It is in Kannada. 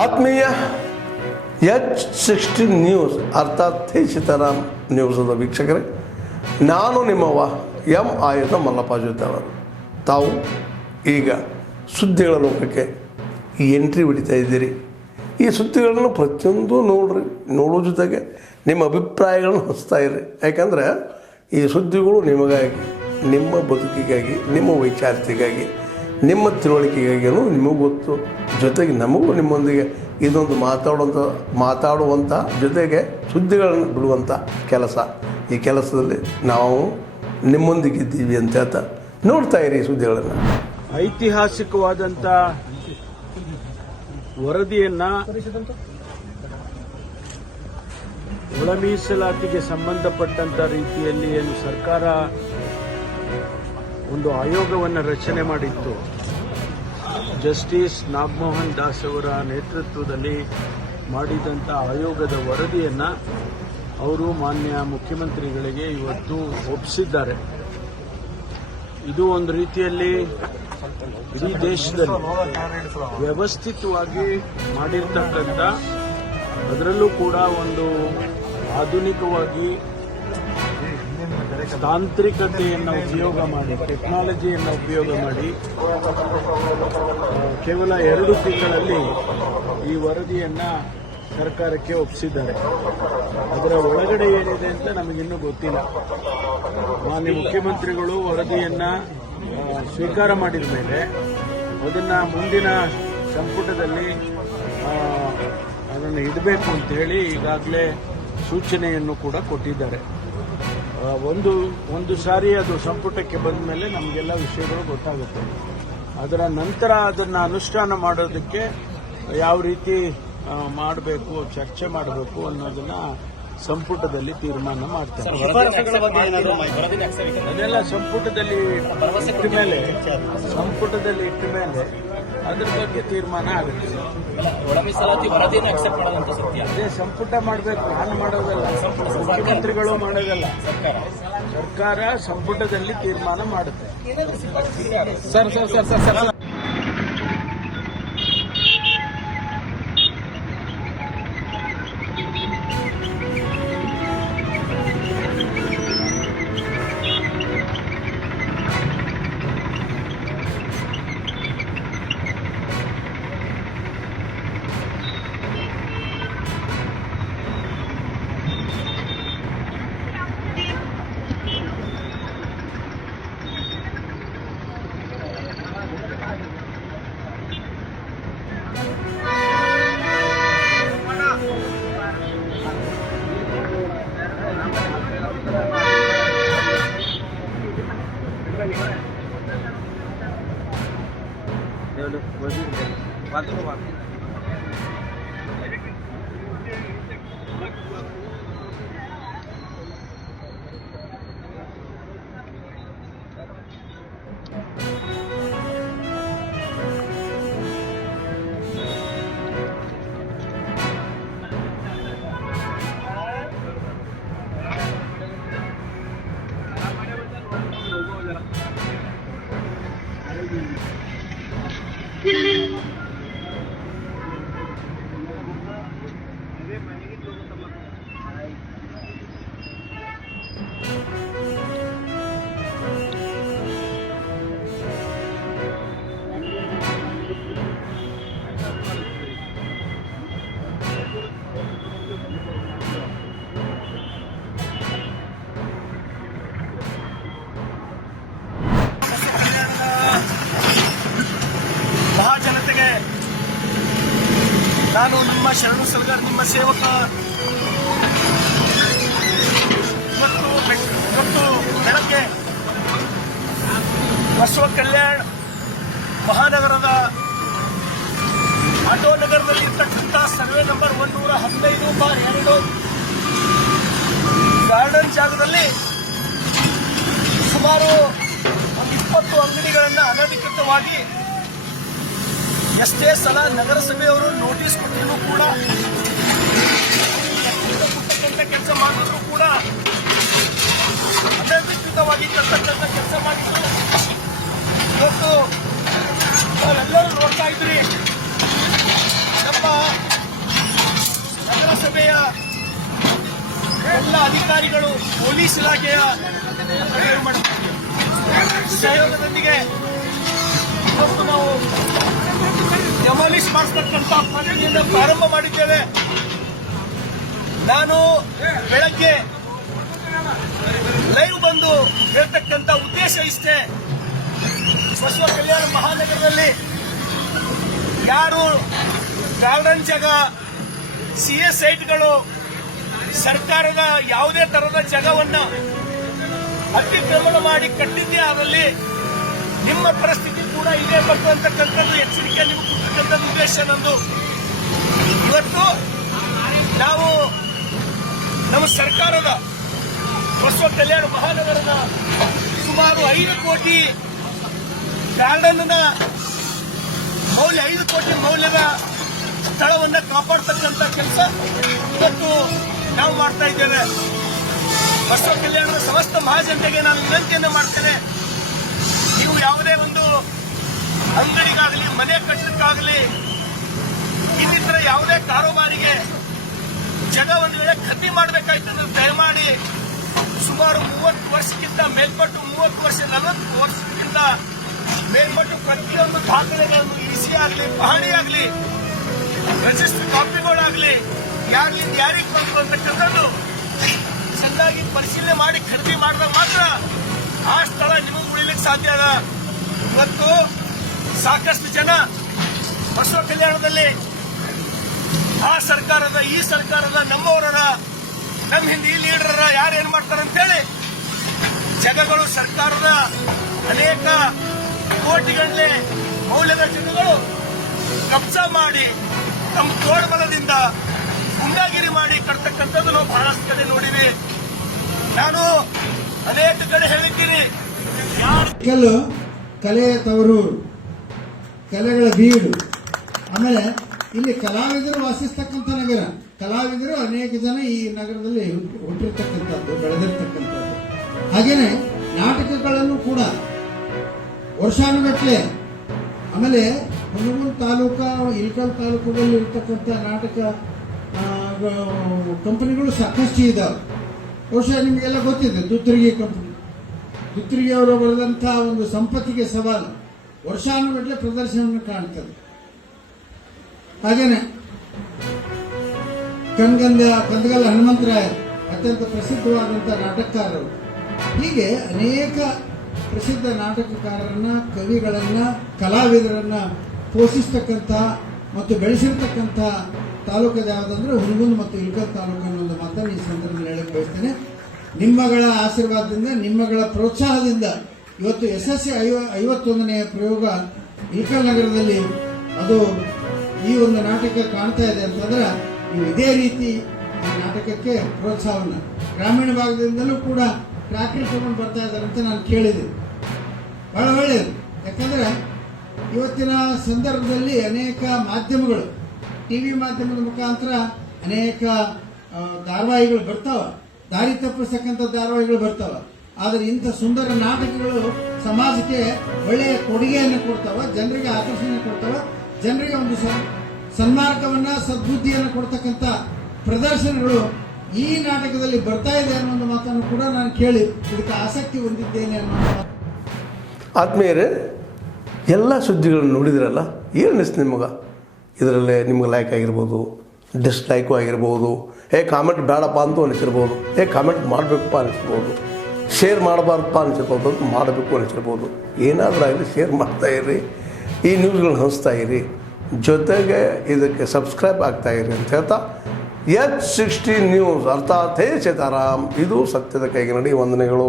ಆತ್ಮೀಯ H16 ನ್ಯೂಸ್ ಅರ್ಥಾತ್ ತಿ ಸೀತಾರಾಮ್ ನ್ಯೂಸದ ವೀಕ್ಷಕರೇ, ನಾನು ನಿಮ್ಮವ ಎಂ ಆಯುಧ ಮಲ್ಲಪ್ಪ ಜೊತೆ ಅವರು. ತಾವು ಈಗ ಸುದ್ದಿಗಳ ಲೋಕಕ್ಕೆ ಎಂಟ್ರಿ ಹೊಡಿತಾ ಇದ್ದೀರಿ. ಈ ಸುದ್ದಿಗಳನ್ನು ಪ್ರತಿಯೊಂದು ನೋಡೋ ಜೊತೆಗೆ ನಿಮ್ಮ ಅಭಿಪ್ರಾಯಗಳನ್ನು ಹಂಚ್ತಾ ಇರ್ರಿ. ಯಾಕಂದರೆ ಈ ಸುದ್ದಿಗಳು ನಿಮಗಾಗಿ, ನಿಮ್ಮ ಬದುಕಿಗಾಗಿ, ನಿಮ್ಮ ವೈಚಾರಿಕೆಗಾಗಿ, ನಿಮ್ಮ ತಿಳುವಳಿಕೆಗಾಗಿಯೂ ನಿಮಗೂ ಗೊತ್ತು. ಜೊತೆಗೆ ನಮಗೂ ನಿಮ್ಮೊಂದಿಗೆ ಇದೊಂದು ಮಾತಾಡುವಂಥ ಜೊತೆಗೆ ಸುದ್ದಿಗಳನ್ನು ಬಿಡುವಂಥ ಕೆಲಸ. ಈ ಕೆಲಸದಲ್ಲಿ ನಾವು ನಿಮ್ಮೊಂದಿಗಿದ್ದೀವಿ ಅಂತ ಹೇಳ್ತಾ ನೋಡ್ತಾ ಇರಿ ಈ ಸುದ್ದಿಗಳನ್ನು. ಐತಿಹಾಸಿಕವಾದಂಥ ವರದಿಯನ್ನು ಒಳ ಮೀಸಲಾತಿಗೆ ಸಂಬಂಧಪಟ್ಟಂಥ ರೀತಿಯಲ್ಲಿ ಏನು ಸರ್ಕಾರ ಒಂದು ಆಯೋಗವನ್ನು ರಚನೆ ಮಾಡಿತ್ತು, ಜಸ್ಟಿಸ್ ನಾಗಮೋಹನ್ ದಾಸ್ ಅವರ ನೇತೃತ್ವದಲ್ಲಿ ಮಾಡಿದಂಥ ಆಯೋಗದ ವರದಿಯನ್ನು ಅವರು ಮಾನ್ಯ ಮುಖ್ಯಮಂತ್ರಿಗಳಿಗೆ ಇವತ್ತು ಒಪ್ಪಿಸಿದ್ದಾರೆ. ಇದು ಒಂದು ರೀತಿಯಲ್ಲಿ ಇಡೀ ದೇಶದಲ್ಲಿ ವ್ಯವಸ್ಥಿತವಾಗಿ ಮಾಡಿರ್ತಕ್ಕಂಥ, ಅದರಲ್ಲೂ ಕೂಡ ಒಂದು ಆಧುನಿಕವಾಗಿ ತಾಂತ್ರಿಕತೆಯನ್ನು ಉಪಯೋಗ ಮಾಡಿ, ಟೆಕ್ನಾಲಜಿಯನ್ನು ಉಪಯೋಗ ಮಾಡಿ ಕೇವಲ 2 ತಿಂಗಳಲ್ಲಿ ಈ ವರದಿಯನ್ನು ಸರ್ಕಾರಕ್ಕೆ ಒಪ್ಪಿಸಿದ್ದಾರೆ. ಅದರ ಒಳಗಡೆ ಏನಿದೆ ಅಂತ ನಮಗಿನ್ನೂ ಗೊತ್ತಿಲ್ಲ. ಮಾನ್ಯ ಮುಖ್ಯಮಂತ್ರಿಗಳು ವರದಿಯನ್ನು ಸ್ವೀಕಾರ ಮಾಡಿದ ಮೇಲೆ ಅದನ್ನು ಮುಂದಿನ ಸಂಪುಟದಲ್ಲಿ ಅದನ್ನು ಇಡಬೇಕು ಅಂತೇಳಿ ಈಗಾಗಲೇ ಸೂಚನೆಯನ್ನು ಕೂಡ ಕೊಟ್ಟಿದ್ದಾರೆ. ಒಂದು ಸಾರಿ ಅದು ಸಂಪುಟಕ್ಕೆ ಬಂದ ಮೇಲೆ ನಮಗೆಲ್ಲ ವಿಷಯಗಳು ಗೊತ್ತಾಗುತ್ತೆ. ಅದರ ನಂತರ ಅದನ್ನು ಅನುಷ್ಠಾನ ಮಾಡೋದಕ್ಕೆ ಯಾವ ರೀತಿ ಮಾಡಬೇಕು, ಚರ್ಚೆ ಮಾಡಬೇಕು ಅನ್ನೋದನ್ನ ಸಂಪುಟದಲ್ಲಿ ತೀರ್ಮಾನ ಮಾಡ್ತಾರೆ. ಅದೆಲ್ಲ ಸಂಪುಟದಲ್ಲಿ ಇಟ್ಟ ಮೇಲೆ ಅದ್ರ ಬಗ್ಗೆ ತೀರ್ಮಾನ ಆಗುತ್ತೆ. ಅದೇ ಸಂಪುಟ ಮಾಡಬೇಕು, ನಾನು ಮಾಡೋದಲ್ಲ, ಮುಖ್ಯಮಂತ್ರಿಗಳು ಮಾಡೋದಲ್ಲ, ಸರ್ಕಾರ ಸಂಪುಟದಲ್ಲಿ ತೀರ್ಮಾನ ಮಾಡುತ್ತೆ. ಸರ್ ಮಹಾಜನತೆಗೆ ನಾನು ನಿಮ್ಮ ಶರಣು ಸಲಗರ್, ನಿಮ್ಮ ಸೇವಕ. ಇವತ್ತು ಬೆಳಗ್ಗೆ ಬಸವ ಕಲ್ಯಾಣ ಮಹಾನಗರದ ಆಟೋ ನಗರದಲ್ಲಿ ಇರ್ತಕ್ಕಂಥ ಸರ್ವೆ ನಂಬರ್ 115/2 ಗಾರ್ಡನ್ ಜಾಗದಲ್ಲಿ ಸುಮಾರು 20 ಅಂಗಡಿಗಳನ್ನು ಅನಧಿಕೃತವಾಗಿ ಎಷ್ಟೇ ಸಲ ನಗರಸಭೆಯವರು ನೋಟಿಸ್ ಕೊಟ್ಟರೂ ಕೂಡ, ಕೆಲಸ ಮಾಡಿದ್ರು ಕೂಡ ಅನಧಿಕೃತವಾಗಿ ಕೆಲಸ ಮಾಡಿದ್ರು. ಇವತ್ತು ನಾವೆಲ್ಲರೂ ನೋಡ್ತಾ ಇದ್ರಿ, ನಮ್ಮ ಎಲ್ಲ ಅಧಿಕಾರಿಗಳು ಪೊಲೀಸ್ ಇಲಾಖೆಯ ಸಹಯೋಗದೊಂದಿಗೆ ಇವತ್ತು ನಾವು ಡೆಮಾಲಿಷ್ ಮಾಡಿಸ್ತಕ್ಕಂಥ ಪ್ರಕ್ರಿಯೆಯನ್ನು ಪ್ರಾರಂಭ ಮಾಡಿದ್ದೇವೆ. ನಾನು ಬೆಳಗ್ಗೆ ಲೈವ್ ಬಂದು ಹೇಳ್ತಕ್ಕಂಥ ಉದ್ದೇಶ ಇಷ್ಟೇ. ಬಸವ ಕಲ್ಯಾಣ ಮಹಾನಗರದಲ್ಲಿ ಯಾರು ಗಾರ್ಡನ್ ಜಾಗ, ಸಿಎಸ್ ಸೈಟ್ಗಳು, ಸರ್ಕಾರದ ಯಾವುದೇ ತರಹದ ಜಾಗವನ್ನು ಅತಿಕ್ರಮಣ ಮಾಡಿ ಕಟ್ಟಿದ್ದೇ ಅದರಲ್ಲಿ ನಿಮ್ಮ ಪರಿಸ್ಥಿತಿ ಕೂಡ ಇದೇ ಬಂತು ಅಂತಕ್ಕಂಥದ್ದು ಎಚ್ಚರಿಕೆ ನಿಮಗೆ ಕೊಡ್ತಕ್ಕಂಥ ಉದ್ದೇಶ ನಂದು. ಇವತ್ತು ನಾವು ನಮ್ಮ ಸರ್ಕಾರದ ಬಸವ ಕಲ್ಯಾಣ ಮಹಾನಗರದ ಸುಮಾರು 5 ಕೋಟಿ ಗಾರ್ಡನ್ನ ಮೌಲ್ಯ 5 ಕೋಟಿ ಮೌಲ್ಯದ ಸ್ಥಳವನ್ನು ಕಾಪಾಡ್ತಕ್ಕಂಥ ಕೆಲಸ ಇವತ್ತು ನಾವು ಮಾಡ್ತಾ ಇದ್ದೇವೆ. ಬಸವ ಕಲ್ಯಾಣದ ಸಮಸ್ತ ಮಹಾಜನತೆಗೆ ನಾನು ವಿನಂತಿಯನ್ನು ಮಾಡ್ತೇನೆ. ನೀವು ಯಾವುದೇ ಒಂದು ಅಂಗಡಿಗಾಗಲಿ, ಮನೆ ಕಟ್ಟಕ್ಕಾಗಲಿ, ಇನ್ನಿತರ ಯಾವುದೇ ಕಾರೋಬಾರಿಗೆ ಜಾಗ ಒಂದು ವೇಳೆ ಖರೀದಿ ಮಾಡಬೇಕಾಯ್ತಂದ್ರೆ ದಯಮಾಡಿ ಸುಮಾರು 30 ವರ್ಷಕ್ಕಿಂತ ಮೇಲ್ಪಟ್ಟು 30 ವರ್ಷ 40 ವರ್ಷಕ್ಕಿಂತ ಮೇಲ್ಪಟ್ಟು ಪ್ರತಿಯೊಂದು ದಾಖಲೆಗಳನ್ನು ಇಸಿ ಆಗಲಿ, ಪಹಣಿ ಆಗಲಿ, ರಿಜಿಸ್ಟರ್ ಕಾಪಿಗಳಾಗಲಿ ಯಾರಿಗೆ ಬಂತು ಅಂತಕ್ಕಂಥದ್ದು ಚೆನ್ನಾಗಿ ಪರಿಶೀಲನೆ ಮಾಡಿ ಖರೀದಿ ಮಾಡಿದಾಗ ಮಾತ್ರ ಆ ಸ್ಥಳ ನಿಮಗೆ ಉಳಿಲಿಕ್ಕೆ ಸಾಧ್ಯ ಅದ. ಇವತ್ತು ಸಾಕಷ್ಟು ಜನ ಬಸವ ಕಲ್ಯಾಣದಲ್ಲಿ ಆ ಸರ್ಕಾರದ, ಈ ಸರ್ಕಾರದ, ನಮ್ಮವರ, ನಮ್ಮ ಹಿಂದೆ ಈ ಲೀಡರ್ ಯಾರೇನು ಮಾಡ್ತಾರೆ ಅಂತೇಳಿ ಜಾಗಗಳು ಸರ್ಕಾರದ ಅನೇಕ ಕೋಟಿಗಳಲ್ಲೇ ಮೌಲ್ಯದ ಜಾಗಗಳು ಕಬ್ಜಾ ಮಾಡಿ ತಮ್ಮ ತೋಳ್ಬಲದಿಂದ ಗುಂಡಾಗಿರಿ ಮಾಡಿ ಕಟ್ತಕ್ಕಂಥದ್ದು ನಾವು ಬಹಳಷ್ಟು ಕಡೆ ನೋಡಿವಿ. ನಾನು ಅನೇಕ ಕಡೆ ಹೇಳಿದ್ದೀನಿ, ಯಾರು ಕಲೆಯ ತವರೂರು, ಕಲೆಗಳ ಬೀಡು. ಆಮೇಲೆ ಇಲ್ಲಿ ಕಲಾವಿದರು ವಾಸಿಸ್ತಕ್ಕಂಥ ನಗರ. ಕಲಾವಿದರು ಅನೇಕ ಜನ ಈ ನಗರದಲ್ಲಿ ಹುಟ್ಟಿರ್ತಕ್ಕಂಥದ್ದು, ಬೆಳೆದಿರ್ತಕ್ಕಂಥದ್ದು. ಹಾಗೇನೆ ನಾಟಕಗಳನ್ನು ಕೂಡ ವರ್ಷಾನುಗಟ್ಟಲೆ. ಆಮೇಲೆ ಹುಣಗುಂದ ತಾಲೂಕಾ, ಇಳಕಲ್ ತಾಲೂಕದಲ್ಲಿ ಇರ್ತಕ್ಕಂಥ ನಾಟಕ ಕಂಪನಿಗಳು ಸಾಕಷ್ಟು ಇದ್ದಾವೆ. ಬಹುಶಃ ನಿಮಗೆಲ್ಲ ಗೊತ್ತಿದೆ, ದುತ್ತರಿಗೆ ಕಂಪನಿ, ದುತ್ತರಿಗೆ ಅವರು ಬರೆದಂಥ ಒಂದು ಸಂಪತ್ತಿಗೆ ಸವಾಲು ವರ್ಷಾನುಗಟ್ಟಲೆ ಪ್ರದರ್ಶನವನ್ನು ಕಾಣ್ತದೆ. ಹಾಗೇನೆ ಕಂದಗಲ್ ಹನುಮಂತರಾಯ ಅತ್ಯಂತ ಪ್ರಸಿದ್ಧವಾದಂಥ ನಾಟಕಕಾರರು. ಹೀಗೆ ಅನೇಕ ಪ್ರಸಿದ್ಧ ನಾಟಕಕಾರರನ್ನ, ಕವಿಗಳನ್ನ, ಕಲಾವಿದರನ್ನ ಪೋಷಿಸ್ತಕ್ಕಂಥ ಮತ್ತು ಬೆಳೆಸಿರ್ತಕ್ಕಂಥ ತಾಲೂಕದ ಯಾವುದಂದ್ರೆ ಹುಣಗುಂದ ಮತ್ತು ಇಳಕಲ್ ತಾಲೂಕು ಅನ್ನೋ ಮಾತನ್ನು ಈ ಸಂದರ್ಭದಲ್ಲಿ ಹೇಳಕ್ಕೆ ಬಯಸ್ತೇನೆ. ನಿಮ್ಮಗಳ ಆಶೀರ್ವಾದದಿಂದ, ನಿಮ್ಮಗಳ ಪ್ರೋತ್ಸಾಹದಿಂದ ಇವತ್ತು ಯಶಸ್ವಿ 51ನೇ ಪ್ರಯೋಗ ಇಳಕಲ್ ನಗರದಲ್ಲಿ ಅದು ಈ ಒಂದು ನಾಟಕ ಕಾಣ್ತಾ ಇದೆ ಅಂತಂದ್ರೆ ನೀವು ಇದೇ ರೀತಿ ಈ ನಾಟಕಕ್ಕೆ ಪ್ರೋತ್ಸಾಹವನ್ನು, ಗ್ರಾಮೀಣ ಭಾಗದಿಂದಲೂ ಕೂಡ ಟ್ರ್ಯಾಕ್ಟರ್ ತಗೊಂಡು ಬರ್ತಾ ಇದ್ದಾರೆ ಅಂತ ನಾನು ಕೇಳಿದೆ. ಬಹಳ ಒಳ್ಳೆಯದು. ಯಾಕಂದ್ರೆ ಇವತ್ತಿನ ಸಂದರ್ಭದಲ್ಲಿ ಅನೇಕ ಮಾಧ್ಯಮಗಳು, ಟಿವಿ ಮಾಧ್ಯಮದ ಮುಖಾಂತರ ಅನೇಕ ಧಾರಾವಾಹಿಗಳು ಬರ್ತಾವ, ದಾರಿ ತಪ್ಪಿಸ್ತಕ್ಕಂಥ ಧಾರಾವಾಹಿಗಳು ಬರ್ತಾವ. ಆದರೆ ಇಂಥ ಸುಂದರ ನಾಟಕಗಳು ಸಮಾಜಕ್ಕೆ ಒಳ್ಳೆಯ ಕೊಡುಗೆಯನ್ನು ಕೊಡ್ತಾವ, ಜನರಿಗೆ ಆಕರ್ಷಣೆ ಕೊಡ್ತಾವ, ಜನರಿಗೆ ಒಂದು ಸನ್ಮಾರ್ಗವನ್ನ, ಸದ್ಬುದ್ಧಿಯನ್ನು ಕೊಡ್ತಕ್ಕಂಥ ಪ್ರದರ್ಶನಗಳು ಈ ನಾಟಕದಲ್ಲಿ ಬರ್ತಾ ಇದೆ ಅನ್ನೋ ಒಂದು ಮಾತನ್ನು ಕೂಡ ನಾನು ಕೇಳಿ ಇದಕ್ಕೆ ಆಸಕ್ತಿ ಹೊಂದಿದ್ದೇನೆ ಅನ್ನೋ. ಆತ್ಮೀಯರೇ, ಎಲ್ಲ ಸುದ್ದಿಗಳನ್ನು ನೋಡಿದ್ರಲ್ಲ, ಏನು ಅನಿಸ್ತು ನಿಮಗೆ? ಇದರಲ್ಲೇ ನಿಮ್ಗೆ ಲೈಕ್ ಆಗಿರ್ಬೋದು, ಡಿಸ್ಲೈಕು ಆಗಿರ್ಬೋದು, ಕಾಮೆಂಟ್ ಬೇಡಪ್ಪ ಅಂತೂ ಅನಿಸಿರ್ಬೋದು, ಕಾಮೆಂಟ್ ಮಾಡಬೇಕಪ್ಪ ಅನಿಸ್ಬೋದು, ಶೇರ್ ಮಾಡಬಾರ್ದಪ್ಪ ಅನಿಸಿರ್ಬೋದು, ಮಾಡಬೇಕು ಅನಿಸಿರ್ಬೋದು. ಏನಾದರೂ ಆಗಲಿ ಶೇರ್ ಮಾಡ್ತಾಯಿರಿ, ಈ ನ್ಯೂಸ್ಗಳನ್ನ ಹಂಚ್ತಾ ಇರಿ, ಜೊತೆಗೆ ಇದಕ್ಕೆ ಸಬ್ಸ್ಕ್ರೈಬ್ ಆಗ್ತಾಯಿರಿ ಅಂತ ಹೇಳ್ತಾ, H16 ನ್ಯೂಸ್ ಅರ್ಥಾತ್ ಹೇ ಸೀತಾರಾಮ್, ಇದು ಸತ್ಯದ ಕೈಗೆ ನಡಿ. ವಂದನೆಗಳು.